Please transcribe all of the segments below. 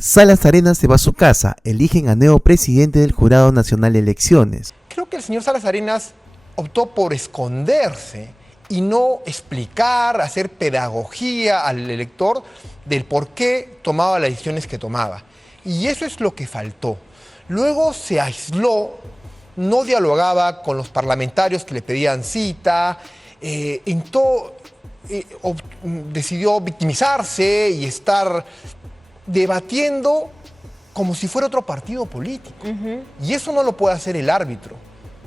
Salas Arenas se va a su casa, eligen a nuevo presidente del Jurado Nacional de Elecciones. Creo que el señor Salas Arenas optó por esconderse y no explicar, hacer pedagogía al elector del por qué tomaba las decisiones que tomaba. Y eso es lo que faltó. Luego se aisló, no dialogaba con los parlamentarios que le pedían cita, decidió victimizarse y estar debatiendo como si fuera otro partido político. Y eso no lo puede hacer el árbitro,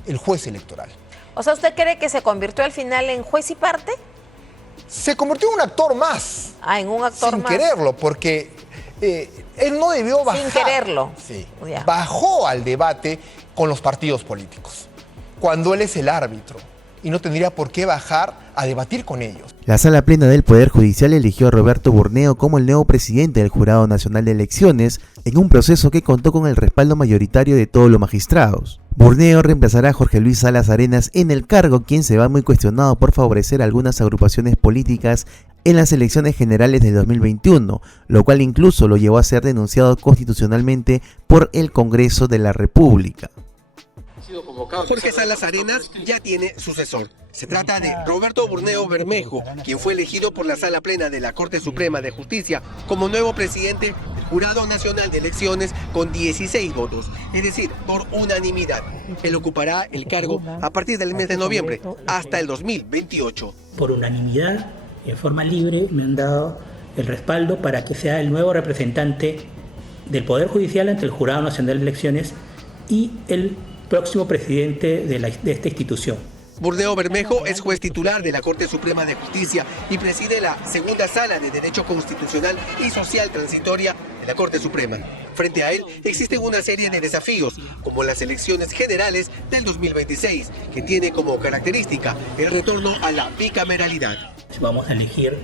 el juez electoral. O sea, ¿usted cree que se convirtió al final en juez y parte? Se convirtió en un actor más. En un actor sin más. Sin quererlo, porque él no debió bajar. Sin quererlo. Sí. Bajó al debate con los partidos políticos, cuando él es el árbitro y no tendría por qué bajar a debatir con ellos. La Sala Plena del Poder Judicial eligió a Roberto Burneo como el nuevo presidente del Jurado Nacional de Elecciones en un proceso que contó con el respaldo mayoritario de todos los magistrados. Burneo reemplazará a Jorge Luis Salas Arenas en el cargo, quien se va muy cuestionado por favorecer a algunas agrupaciones políticas en las elecciones generales del 2021, lo cual incluso lo llevó a ser denunciado constitucionalmente por el Congreso de la República. Jorge Salas Arenas ya tiene sucesor. Se trata de Roberto Burneo Bermejo, quien fue elegido por la Sala Plena de la Corte Suprema de Justicia como nuevo presidente del Jurado Nacional de Elecciones con 16 votos, es decir, por unanimidad. Él ocupará el cargo a partir del mes de noviembre hasta el 2028. Por unanimidad, en forma libre, me han dado el respaldo para que sea el nuevo representante del Poder Judicial ante el Jurado Nacional de Elecciones y el próximo presidente de esta institución. Burneo Bermejo es juez titular de la Corte Suprema de Justicia y preside la segunda sala de Derecho Constitucional y Social Transitoria de la Corte Suprema. Frente a él existen una serie de desafíos, como las elecciones generales del 2026, que tiene como característica el retorno a la bicameralidad. Vamos a elegir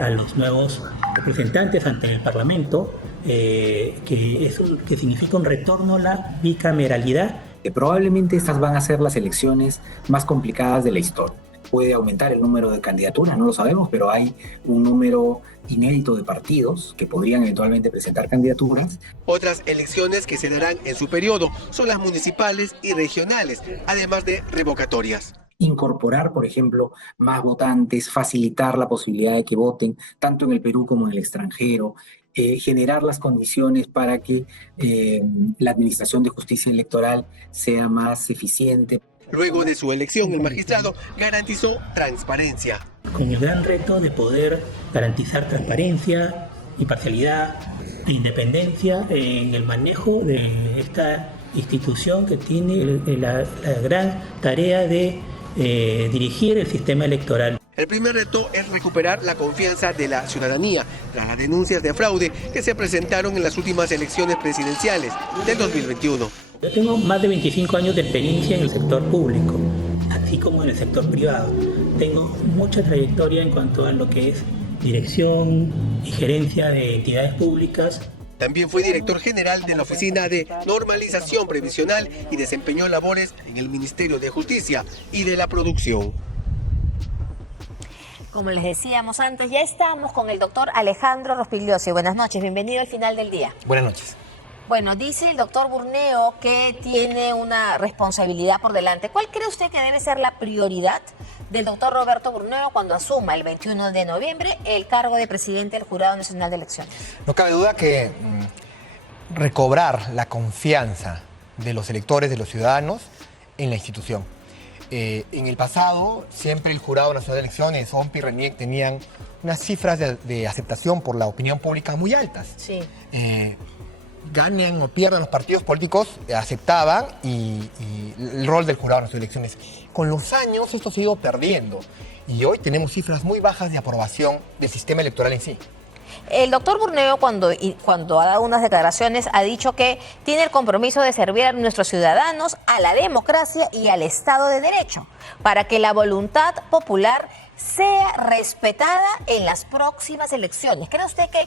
a los nuevos representantes ante el Parlamento, que significa un retorno a la bicameralidad. Probablemente estas van a ser las elecciones más complicadas de la historia. Puede aumentar el número de candidaturas, no lo sabemos, pero hay un número inédito de partidos que podrían eventualmente presentar candidaturas. Otras elecciones que se darán en su periodo son las municipales y regionales, además de revocatorias. Incorporar, por ejemplo, más votantes, facilitar la posibilidad de que voten, tanto en el Perú como en el extranjero, generar las condiciones para que la administración de justicia electoral sea más eficiente. Luego de su elección, el magistrado garantizó transparencia. Con el gran reto de poder garantizar transparencia, imparcialidad e independencia en el manejo de esta institución que tiene la gran tarea de dirigir el sistema electoral. El primer reto es recuperar la confianza de la ciudadanía tras las denuncias de fraude que se presentaron en las últimas elecciones presidenciales del 2021. Yo tengo más de 25 años de experiencia en el sector público, así como en el sector privado. Tengo mucha trayectoria en cuanto a lo que es dirección y gerencia de entidades públicas. También fue director general de la Oficina de Normalización Previsional y desempeñó labores en el Ministerio de Justicia y de la Producción. Como les decíamos antes, ya estamos con el doctor Alejandro Rospigliosi. Buenas noches, bienvenido al final del día. Buenas noches. Bueno, dice el doctor Burneo que tiene una responsabilidad por delante. ¿Cuál cree usted que debe ser la prioridad del doctor Roberto Burneo cuando asuma el 21 de noviembre el cargo de presidente del Jurado Nacional de Elecciones? No cabe duda que recobrar la confianza de los electores, de los ciudadanos, en la institución. En el pasado, siempre el Jurado Nacional de Elecciones, OMPI y RENIEC, tenían unas cifras de aceptación por la opinión pública muy altas. Sí. Ganen o pierdan los partidos políticos, aceptaban y el rol del Jurado Nacional de Elecciones. Con los años esto se ha ido perdiendo y hoy tenemos cifras muy bajas de aprobación del sistema electoral en sí. El doctor Burneo, cuando ha dado unas declaraciones, ha dicho que tiene el compromiso de servir a nuestros ciudadanos, a la democracia y al Estado de Derecho, para que la voluntad popular sea respetada en las próximas elecciones. ¿Cree usted que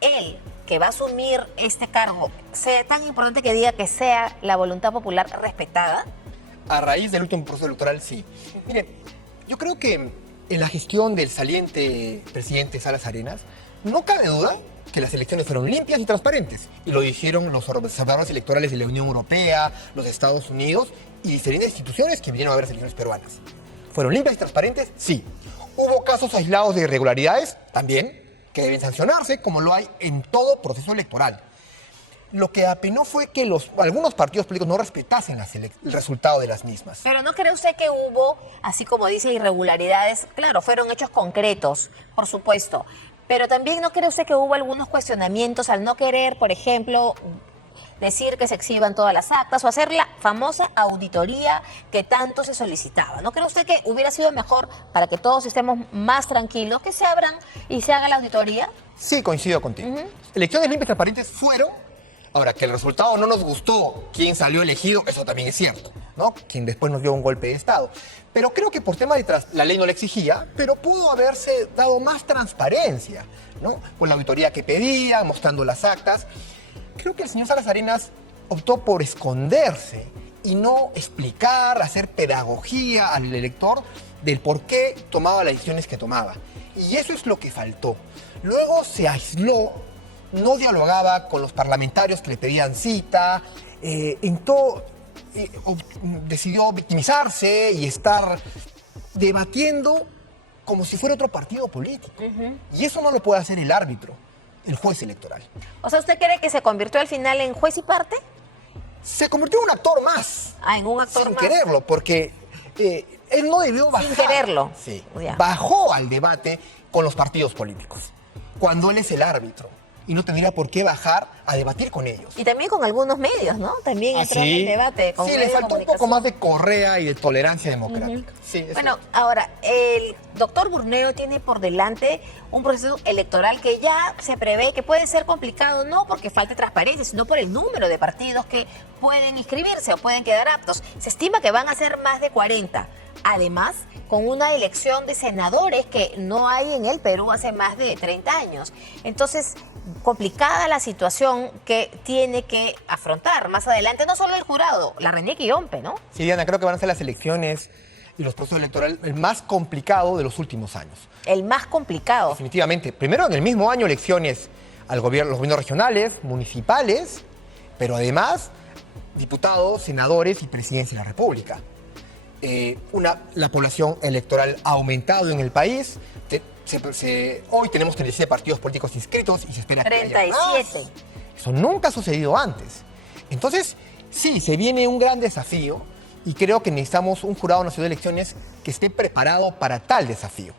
él, que va a asumir este cargo, sea tan importante que diga que sea la voluntad popular respetada? A raíz del último proceso electoral, sí. Mire, yo creo que en la gestión del saliente presidente Salas Arenas, no cabe duda que las elecciones fueron limpias y transparentes. Y lo dijeron los observadores electorales de la Unión Europea, los Estados Unidos y diferentes instituciones que vinieron a ver las elecciones peruanas. ¿Fueron limpias y transparentes? Sí. ¿Hubo casos aislados de irregularidades? También, que deben sancionarse, como lo hay en todo proceso electoral. Lo que apenó fue que algunos partidos políticos no respetasen el resultado de las mismas. Pero ¿no cree usted que hubo, así como dice, irregularidades? Claro, fueron hechos concretos, por supuesto. Pero también ¿no cree usted que hubo algunos cuestionamientos al no querer, por ejemplo, decir que se exhiban todas las actas o hacer la famosa auditoría que tanto se solicitaba? ¿No cree usted que hubiera sido mejor para que todos estemos más tranquilos que se abran y se haga la auditoría? Sí, coincido contigo. Elecciones limpias y transparentes fueron. Ahora, que el resultado no nos gustó, quién salió elegido, eso también es cierto, ¿no? Quien después nos dio un golpe de Estado. Pero creo que por tema de la ley no le exigía, pero pudo haberse dado más transparencia, ¿no? Con la auditoría que pedía, mostrando las actas. Creo que el señor Salas Arenas optó por esconderse y no explicar, hacer pedagogía al elector del por qué tomaba las decisiones que tomaba. Y eso es lo que faltó. Luego se aisló, no dialogaba con los parlamentarios que le pedían cita, decidió victimizarse y estar debatiendo como si fuera otro partido político. Y eso no lo puede hacer el árbitro, el juez electoral. O sea, ¿usted cree que se convirtió al final en juez y parte? Se convirtió en un actor más. Ah, en un actor sin más. quererlo, porque él no debió bajar. Sin quererlo. Sí, Ya. bajó al debate con los partidos políticos, cuando él es el árbitro. Y no tendría por qué bajar a debatir con ellos. Y también con algunos medios, ¿no? También entró en el debate. Con Sí, le medios de faltó un poco comunicación. más de correa y de tolerancia democrática. Sí, es Bueno, cierto. ahora, el doctor Burneo tiene por delante un proceso electoral que ya se prevé que puede ser complicado, no porque falte transparencia, sino por el número de partidos que pueden inscribirse o pueden quedar aptos. Se estima que van a ser más de 40. Además, con una elección de senadores que no hay en el Perú hace más de 30 años. Entonces, complicada la situación que tiene que afrontar más adelante, no solo el jurado, la RENIEC y OMPE, ¿no? Sí, Diana, creo que van a ser las elecciones y los procesos electorales el más complicado de los últimos años. El más complicado. Definitivamente. Primero, en el mismo año, elecciones al gobierno, los gobiernos regionales, municipales, pero además, diputados, senadores y presidencia de la República. La población electoral ha aumentado en el país. Hoy tenemos 37 partidos políticos inscritos y se espera que haya 37. más. Eso nunca ha sucedido antes. Entonces, sí, se viene un gran desafío y creo que necesitamos un jurado nacional de elecciones que esté preparado para tal desafío.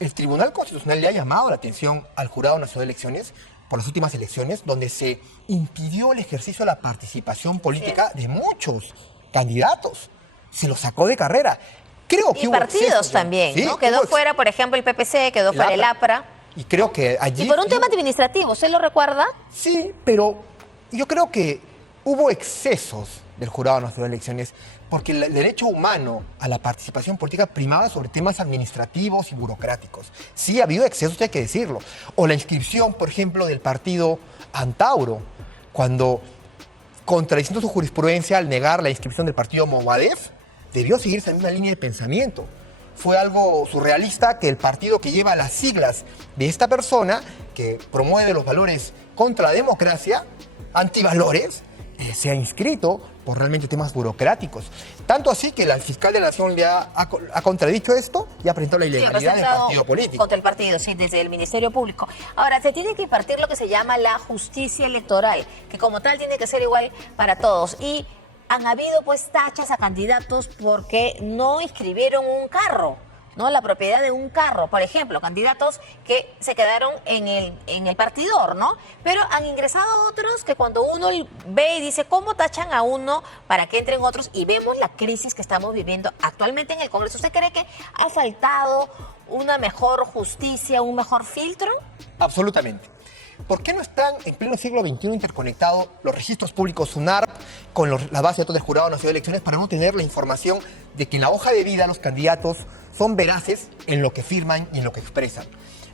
El Tribunal Constitucional le ha llamado la atención al Jurado Nacional de Elecciones por las últimas elecciones, donde se impidió el ejercicio de la participación política de muchos candidatos. Se los sacó de carrera. Creo que Y hubo partidos excesos, también, ¿sí? ¿no? Quedó Hubo fuera, por ejemplo, el PPC, quedó fuera el APRA. Y creo que allí... Y por un tema administrativo, ¿usted lo recuerda? Sí, pero yo creo que hubo excesos del Jurado Nacional de Elecciones porque el derecho humano a la participación política primaba sobre temas administrativos y burocráticos. Sí, ha habido excesos, hay que decirlo. O la inscripción, por ejemplo, del partido Antauro, cuando, contradiciendo su jurisprudencia al negar la inscripción del partido Movadef, debió seguir esa misma línea de pensamiento. Fue algo surrealista que el partido que lleva las siglas de esta persona, que promueve los valores contra la democracia, antivalores, se ha inscrito por realmente temas burocráticos. Tanto así que el fiscal de la Nación le ha contradicho esto y ha presentado la ilegalidad del partido político. Contra el partido, sí, desde el Ministerio Público. Ahora, se tiene que impartir lo que se llama la justicia electoral, que como tal tiene que ser igual para todos. Y han habido pues tachas a candidatos porque no inscribieron un carro, ¿no? La propiedad de un carro, por ejemplo, candidatos que se quedaron en el partidor, ¿no? Pero han ingresado otros que cuando uno ve y dice cómo tachan a uno para que entren otros, y vemos la crisis que estamos viviendo actualmente en el Congreso. ¿Usted cree que ha faltado una mejor justicia, un mejor filtro? Absolutamente. ¿Por qué no están en pleno siglo XXI interconectados los registros públicos SUNARP con la base de datos del Jurado Nacional de Elecciones para no tener la información de que en la hoja de vida los candidatos son veraces en lo que firman y en lo que expresan?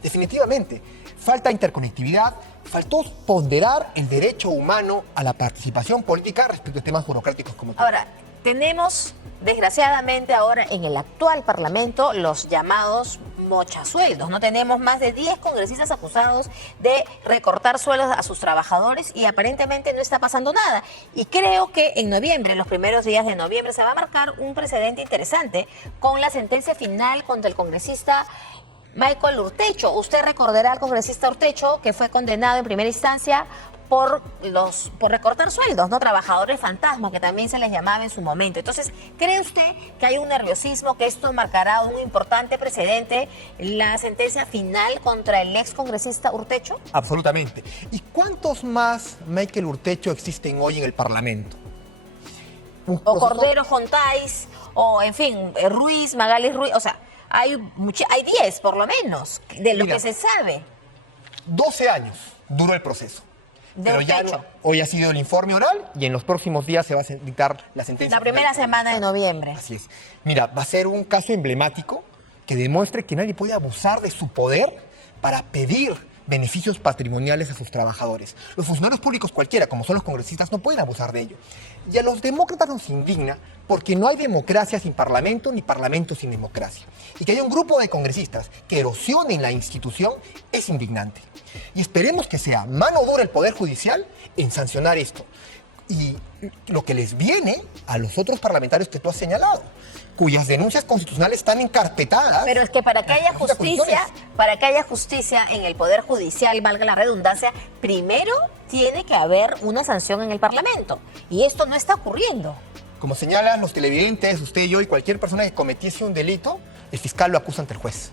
Definitivamente, falta interconectividad, faltó ponderar el derecho humano a la participación política respecto a temas burocráticos como tal. Ahora, tenemos desgraciadamente ahora en el actual Parlamento los llamados mochasueldos. No tenemos más de 10 congresistas acusados de recortar sueldos a sus trabajadores y aparentemente no está pasando nada. Y creo que en noviembre, en los primeros días de noviembre, se va a marcar un precedente interesante con la sentencia final contra el congresista Michael Urtecho. Usted recordará al congresista Urtecho, que fue condenado en primera instancia por recortar sueldos, ¿no? Trabajadores fantasma, que también se les llamaba en su momento. Entonces, ¿cree usted que hay un nerviosismo, que esto marcará un importante precedente, la sentencia final contra el ex congresista Urtecho? Absolutamente. ¿Y cuántos más Michael Urtecho existen hoy en el Parlamento? O Cordero Jontais, o en fin, Ruiz, Magali Ruiz, o sea, hay 10 por lo menos, de lo que se sabe. 12 años duró el proceso. Pero ya Urtecho. hoy ha sido el informe oral y en los próximos días se va a dictar la sentencia. La primera semana de noviembre. Así es. Mira, va a ser un caso emblemático que demuestre que nadie puede abusar de su poder para pedir beneficios patrimoniales a sus trabajadores. Los funcionarios públicos cualquiera, como son los congresistas, no pueden abusar de ello. Y a los demócratas nos indigna porque no hay democracia sin parlamento ni parlamento sin democracia. Y que haya un grupo de congresistas que erosionen la institución es indignante. Y esperemos que sea mano dura el Poder Judicial en sancionar esto. Y lo que les viene a los otros parlamentarios que tú has señalado, cuyas denuncias constitucionales están encarpetadas. Pero es que para que haya justicia en el Poder Judicial, valga la redundancia, primero tiene que haber una sanción en el Parlamento. Y esto no está ocurriendo. Como señalan los televidentes, usted y yo y cualquier persona que cometiese un delito, el fiscal lo acusa ante el juez.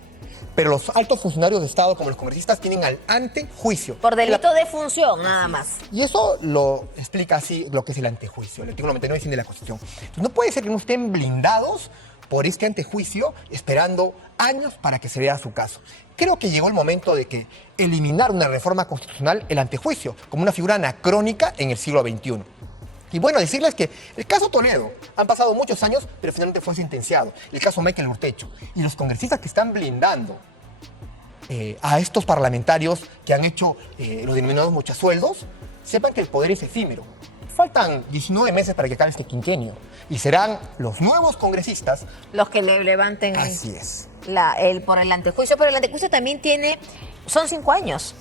Pero los altos funcionarios de Estado, como los congresistas, tienen al antejuicio. Por delito de función, nada más. Y eso lo explica así lo que es el antejuicio, el artículo 99 de la Constitución. Entonces, no puede ser que no estén blindados por este antejuicio, esperando años para que se vea su caso. Creo que llegó el momento de que eliminar una reforma constitucional, el antejuicio, como una figura anacrónica en el siglo XXI. Y bueno, decirles que el caso Toledo, han pasado muchos años, pero finalmente fue sentenciado. El caso Michael Urtecho. Y los congresistas que están blindando a estos parlamentarios que han hecho los denominados mochasueldos, sepan que el poder es efímero. Faltan 19 meses para que acabe este quinquenio. Y serán los nuevos congresistas los que le levanten así es. Por el antejuicio. Pero el antejuicio también son 5 años.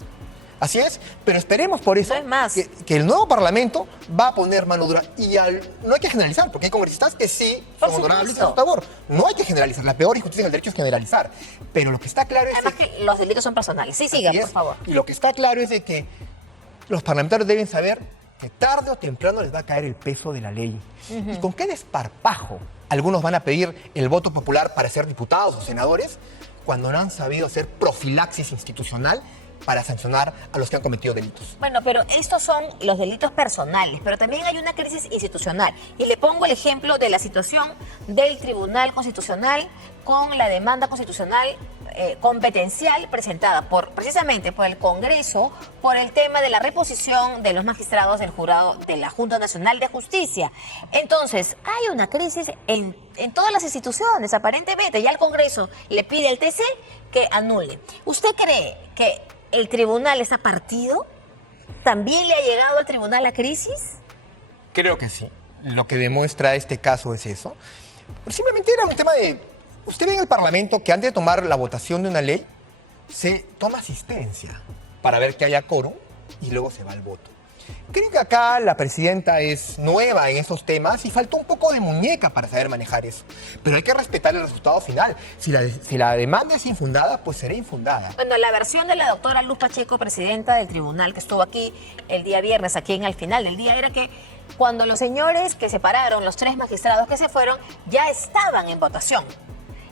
Así es, pero esperemos por eso No es más. que el nuevo Parlamento va a poner mano dura. Y no hay que generalizar, porque hay congresistas que sí son honorables y están a favor. No hay que generalizar. La peor injusticia en el derecho es generalizar. Pero lo que está claro es Además que los delitos son personales. Sí, siga, por favor. Y lo que está claro es de que los parlamentarios deben saber que tarde o temprano les va a caer el peso de la ley. Y con qué desparpajo algunos van a pedir el voto popular para ser diputados o senadores cuando no han sabido hacer profilaxis institucional para sancionar a los que han cometido delitos. Bueno, pero estos son los delitos personales, pero también hay una crisis institucional. Y le pongo el ejemplo de la situación del Tribunal Constitucional con la demanda constitucional competencial presentada precisamente por el Congreso por el tema de la reposición de los magistrados del jurado de la Junta Nacional de Justicia. Entonces, hay una crisis en todas las instituciones, aparentemente. Ya el Congreso le pide al TC que anule. ¿Usted cree que el tribunal está partido? ¿También le ha llegado al tribunal la crisis? Creo que sí. Lo que demuestra este caso es eso. Pero simplemente era un tema de... Usted ve en el Parlamento que antes de tomar la votación de una ley, se toma asistencia para ver que haya quórum y luego se va al voto. Creo que acá la presidenta es nueva en esos temas y faltó un poco de muñeca para saber manejar eso. Pero hay que respetar el resultado final. Si la demanda es infundada, pues será infundada. Bueno, la versión de la doctora Luz Pacheco, presidenta del tribunal, que estuvo aquí el día viernes, aquí en Al Final del Día, era que cuando los señores que se pararon, los 3 magistrados que se fueron, ya estaban en votación.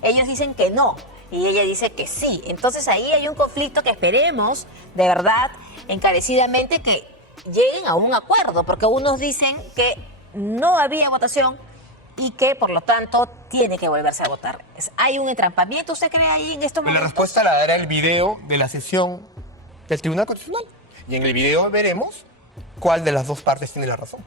Ellos dicen que no y ella dice que sí. Entonces ahí hay un conflicto que esperemos, de verdad, encarecidamente, que lleguen a un acuerdo, porque unos dicen que no había votación y que, por lo tanto, tiene que volverse a votar. ¿Hay un entrampamiento, usted cree, ahí en estos momentos? La respuesta la dará el video de la sesión del Tribunal Constitucional. Y en el video veremos cuál de las dos partes tiene la razón.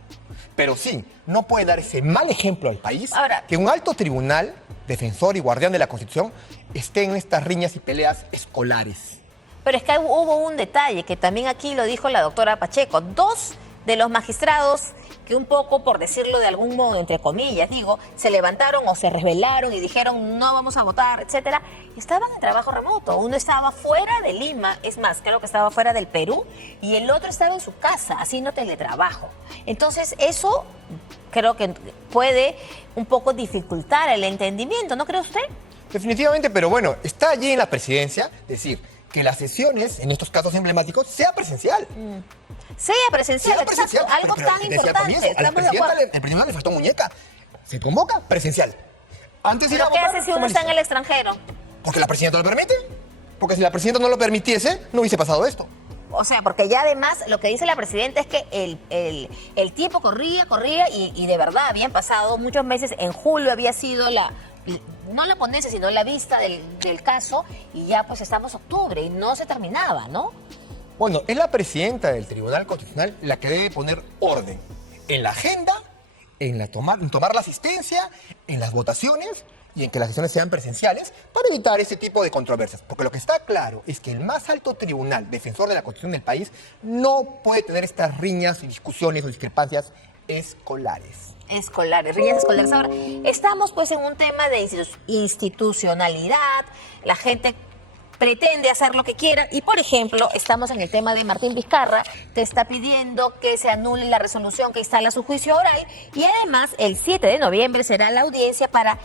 Pero sí, no puede dar ese mal ejemplo al país. Ahora, que un alto tribunal, defensor y guardián de la Constitución, esté en estas riñas y peleas escolares. Pero es que hubo un detalle que también aquí lo dijo la doctora Pacheco. 2 de los magistrados que un poco, por decirlo de algún modo, entre comillas, digo, se levantaron o se rebelaron y dijeron no vamos a votar, etcétera, estaban en trabajo remoto. Uno estaba fuera de Lima, es más, creo que estaba fuera del Perú, y el otro estaba en su casa, haciendo teletrabajo. Entonces, eso creo que puede un poco dificultar el entendimiento, ¿no cree usted? Definitivamente, pero bueno, está allí en la presidencia, decir, que las sesiones, en estos casos emblemáticos, sea presencial. Sea presencial, Sea presencial. exacto, algo Pero tan decía al importante. comienzo, al Estamos de acuerdo. presidente, el presidente le faltó muñeca. Se convoca presencial. Antes ¿Pero qué hace si uno está en el extranjero? Porque la presidenta lo permite. Porque si la presidenta no lo permitiese, no hubiese pasado esto. O sea, porque ya además lo que dice la presidenta es que el tiempo corría y de verdad habían pasado muchos meses. En julio había sido no la ponencia, sino la vista del caso, y ya pues estamos en octubre y no se terminaba, ¿no? Bueno, es la presidenta del Tribunal Constitucional la que debe poner orden en la agenda, en tomar la asistencia, en las votaciones y en que las sesiones sean presenciales para evitar ese tipo de controversias. Porque lo que está claro es que el más alto tribunal defensor de la Constitución del país no puede tener estas riñas y discusiones o discrepancias escolares. Riñas escolares. Ahora, estamos pues en un tema de institucionalidad, la gente pretende hacer lo que quiera y, por ejemplo, estamos en el tema de Martín Vizcarra, que está pidiendo que se anule la resolución que instala su juicio oral, y además el 7 de noviembre será la audiencia para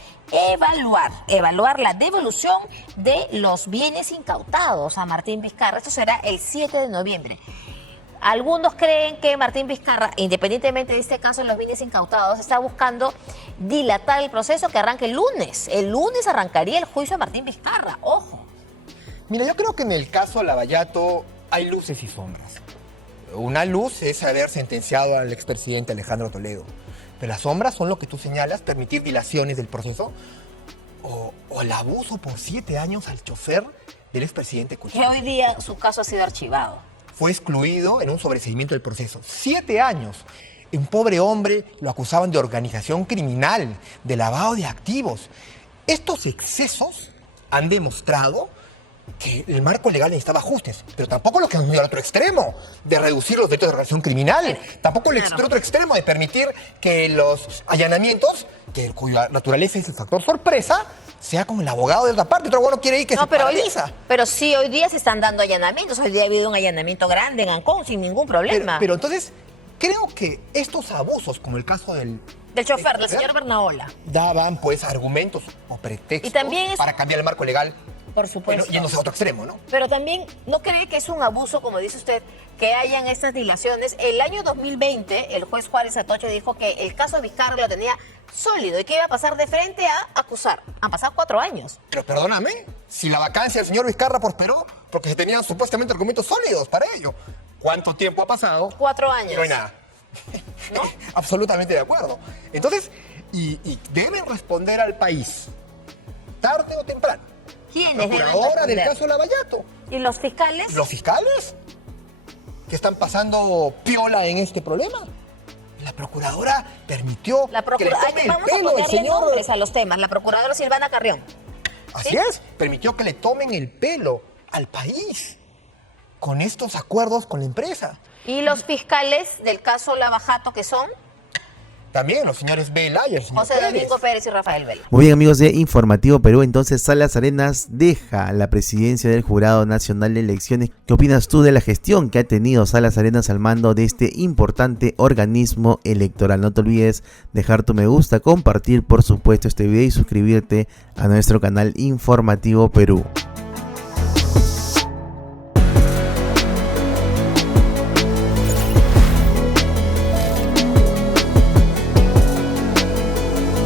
evaluar la devolución de los bienes incautados a Martín Vizcarra. Esto será el 7 de noviembre. Algunos creen que Martín Vizcarra, independientemente de este caso de los bienes incautados, está buscando dilatar el proceso que arranque el lunes. El lunes arrancaría el juicio de Martín Vizcarra, ojo. Mira, yo creo que en el caso Lavallato hay luces y sombras. Una luz es haber sentenciado al expresidente Alejandro Toledo. Pero las sombras son lo que tú señalas, permitir dilaciones del proceso o el abuso por 7 años al chofer del expresidente Que Kuczynski. hoy día su caso ha sido archivado. Fue excluido en un sobreseimiento del proceso. 7 años. Un pobre hombre lo acusaban de organización criminal, de lavado de activos. Estos excesos han demostrado que el marco legal necesitaba ajustes, pero tampoco lo que han ido al otro extremo, de reducir los delitos de organización criminal, tampoco el otro extremo de permitir que los allanamientos, cuya naturaleza es el factor sorpresa, sea con el abogado de otra parte. Otro abogado no quiere ir, que se paraliza. Pero sí, hoy día se están dando allanamientos. Hoy día ha habido un allanamiento grande en Ancón sin ningún problema. Pero entonces, creo que estos abusos, como el caso del chofer, del señor Bernaola, daban pues argumentos o pretextos y también para cambiar el marco legal. Por supuesto. Bueno, yéndose a otro extremo, ¿no? Pero también, ¿no cree que es un abuso, como dice usted, que hayan estas dilaciones? El año 2020, el juez Juárez Atocho dijo que el caso de Vizcarra lo tenía sólido y que iba a pasar de frente a acusar. Han pasado 4 años. Pero perdóname, si la vacancia del señor Vizcarra prosperó porque se tenían supuestamente argumentos sólidos para ello, ¿cuánto tiempo ha pasado? 4 años. Y no hay nada. ¿No? Absolutamente de acuerdo. Entonces, y deben responder al país, tarde o temprano. ¿Quiénes deben Ahora del responder? caso Lavallato. ¿Y los fiscales? ¿Los fiscales? ¿Que están pasando piola en este problema? La procuradora permitió que le tome el Vamos pelo a al ponerle señor. nombres a los temas. La procuradora Silvana Carrión. Así ¿Sí? es, permitió que le tomen el pelo al país con estos acuerdos con la empresa. ¿Y los fiscales del caso Lavajato, que son? También los señores Vela y el señor José Pérez. Domingo Pérez y Rafael Vela. Muy bien, amigos de Informativo Perú, entonces Salas Arenas deja la presidencia del Jurado Nacional de Elecciones. ¿Qué opinas tú de la gestión que ha tenido Salas Arenas al mando de este importante organismo electoral? No te olvides dejar tu me gusta, compartir por supuesto este video y suscribirte a nuestro canal Informativo Perú.